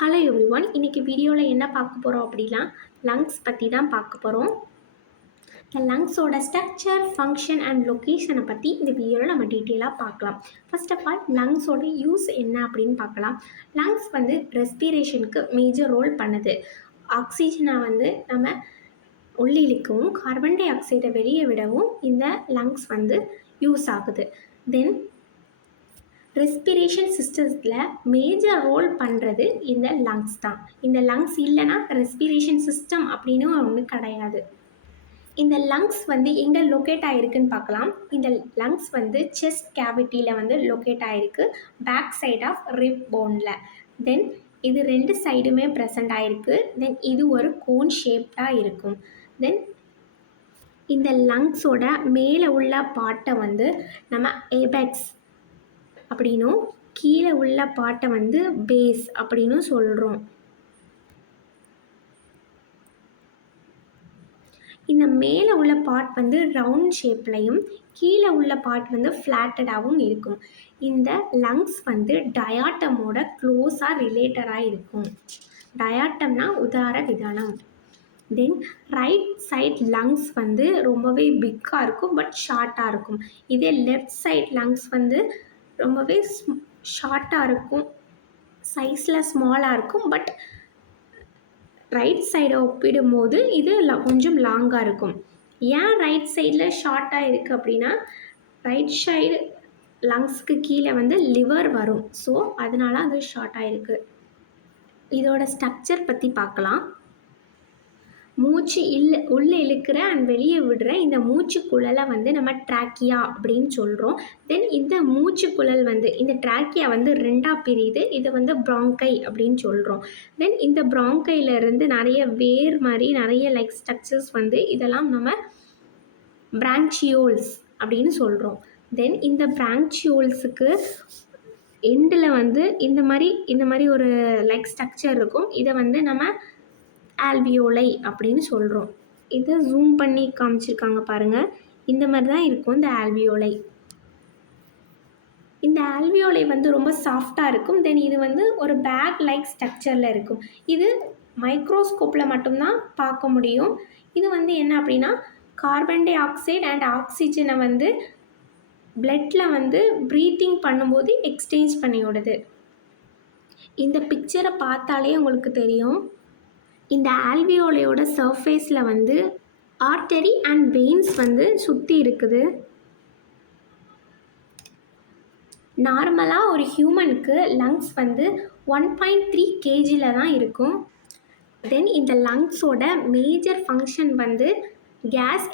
Hello everyone, இன்னைக்கு வீடியோவில் என்ன பார்க்க போகிறோம் அப்படின்னா லங்ஸ் பற்றி தான் பார்க்க போகிறோம். இந்த லங்ஸோட ஸ்ட்ரக்சர், ஃபங்க்ஷன் அண்ட் லொக்கேஷனை பற்றி இந்த வீடியோவில் நம்ம டீட்டெயிலாக பார்க்கலாம். ஃபர்ஸ்ட் ஆஃப் ஆல் லங்ஸோட யூஸ் என்ன அப்படின்னு பார்க்கலாம். லங்ஸ் வந்து ரெஸ்பிரேஷனுக்கு மேஜர் ரோல் பண்ணுது. ஆக்சிஜனை வந்து நம்ம உள்ளே இழுக்கவும் கார்பன் டை ஆக்சைடை வெளியே விடவும் இந்த லங்ஸ் வந்து யூஸ் ஆகுது. தென் ரெஸ்பிரேஷன் சிஸ்டத்தில் மேஜர் ரோல் பண்ணுறது இந்த லங்ஸ் தான். இந்த லங்ஸ் இல்லைன்னா ரெஸ்பிரேஷன் சிஸ்டம் அப்படின்னு ஒன்று கிடையாது. இந்த லங்ஸ் வந்து எங்கே லொக்கேட் ஆகிருக்குன்னு பார்க்கலாம். இந்த லங்ஸ் வந்து செஸ்ட் கேவிட்டியில் வந்து லொக்கேட் ஆகிருக்கு, பேக் சைட் ஆஃப் ரிப் போனில். தென் இது ரெண்டு சைடுமே ப்ரெசண்ட் ஆகிருக்கு. தென் இது ஒரு கோன் ஷேப்டாக இருக்கும். தென் இந்த லங்ஸோட மேலே உள்ள பார்ட்டை வந்து நம்ம ஏபெக்ஸ் அப்படின்னும் கீழே உள்ள பார்ட்டை வந்து பேஸ் அப்படின்னு சொல்கிறோம். இந்த மேலே உள்ள பார்ட் வந்து ரவுண்ட் ஷேப்லையும் கீழே உள்ள பார்ட் வந்து ஃப்ளாட்டடாகவும் இருக்கும். இந்த லங்ஸ் வந்து டயாட்டமோட க்ளோஸாக ரிலேட்டடாக இருக்கும். டயாட்டம்னா உதார விதானம். தென் ரைட் சைட் லங்ஸ் வந்து ரொம்பவே பிக்காக இருக்கும், பட் ஷார்ட்டாக இருக்கும். இதே லெஃப்ட் சைட் லங்ஸ் வந்து ரொம்பவே ஷார்ட்டாக இருக்கும், சைஸில் ஸ்மாலாக இருக்கும். பட் ரைட் சைடை ஒப்பிடும்போது இது கொஞ்சம் லாங்காக இருக்கும். ஏன் ரைட் சைடில் ஷார்ட்டாக இருக்குது அப்படின்னா, ரைட் சைடு லங்ஸ்க்கு கீழே வந்து லிவர் வரும். ஸோ அதனால அது ஷார்ட்டாக இருக்குது. இதோட ஸ்ட்ரக்சர் பற்றி பார்க்கலாம். மூச்சு உள்ளே இழுக்கிற அண்ட் வெளியே விடுற இந்த மூச்சு குழலை வந்து நம்ம ட்ராக்கியா அப்படின்னு சொல்கிறோம். தென் இந்த மூச்சு குழல் வந்து இந்த ட்ராக்கியா வந்து ரெண்டாக பிரியுது. இதை வந்து ப்ராங்கை அப்படின்னு சொல்கிறோம். தென் இந்த ப்ராங்கையிலேருந்து நிறைய வேர் மாதிரி நிறைய லைக் ஸ்ட்ரக்சர்ஸ் வந்து இதெல்லாம் நம்ம பிரான்ச்சியோல்ஸ் அப்படின்னு சொல்கிறோம். தென் இந்த பிரான்ச்சியோல்ஸுக்கு எண்டில் வந்து இந்த மாதிரி ஒரு லைக் ஸ்ட்ரக்சர் இருக்கும். இதை வந்து நம்ம ஆல்வியோலை அப்படின்னு சொல்கிறோம். இதை ஜூம் பண்ணி காமிச்சிருக்காங்க பாருங்கள். இந்த மாதிரி தான் இருக்கும் இந்த ஆல்வியோலை. இந்த ஆல்வியோலை வந்து ரொம்ப சாஃப்டாக இருக்கும். தென் இது வந்து ஒரு பேக் லைக் ஸ்ட்ரக்சரில் இருக்கும். இது மைக்ரோஸ்கோப்பில் மட்டும்தான் பார்க்க முடியும். இது வந்து என்ன அப்படின்னா, கார்பன் டை ஆக்சைடு அண்ட் ஆக்சிஜனை வந்து பிளட்டில் வந்து ப்ரீத்திங் பண்ணும்போது எக்ஸ்சேஞ்ச் பண்ணி விடுது. இந்த பிக்சரை பார்த்தாலே உங்களுக்கு தெரியும். இந்த ஆல்வியோலையோட சர்ஃபேஸில் வந்து ஆர்டரி அண்ட் வெயின்ஸ் வந்து சுற்றி இருக்குது. நார்மலாக ஒரு ஹியூமனுக்கு லங்ஸ் வந்து 1.3 kgல தான் இருக்கும். தென் இந்த லங்ஸோட மேஜர் ஃபங்க்ஷன் வந்து கேஸ்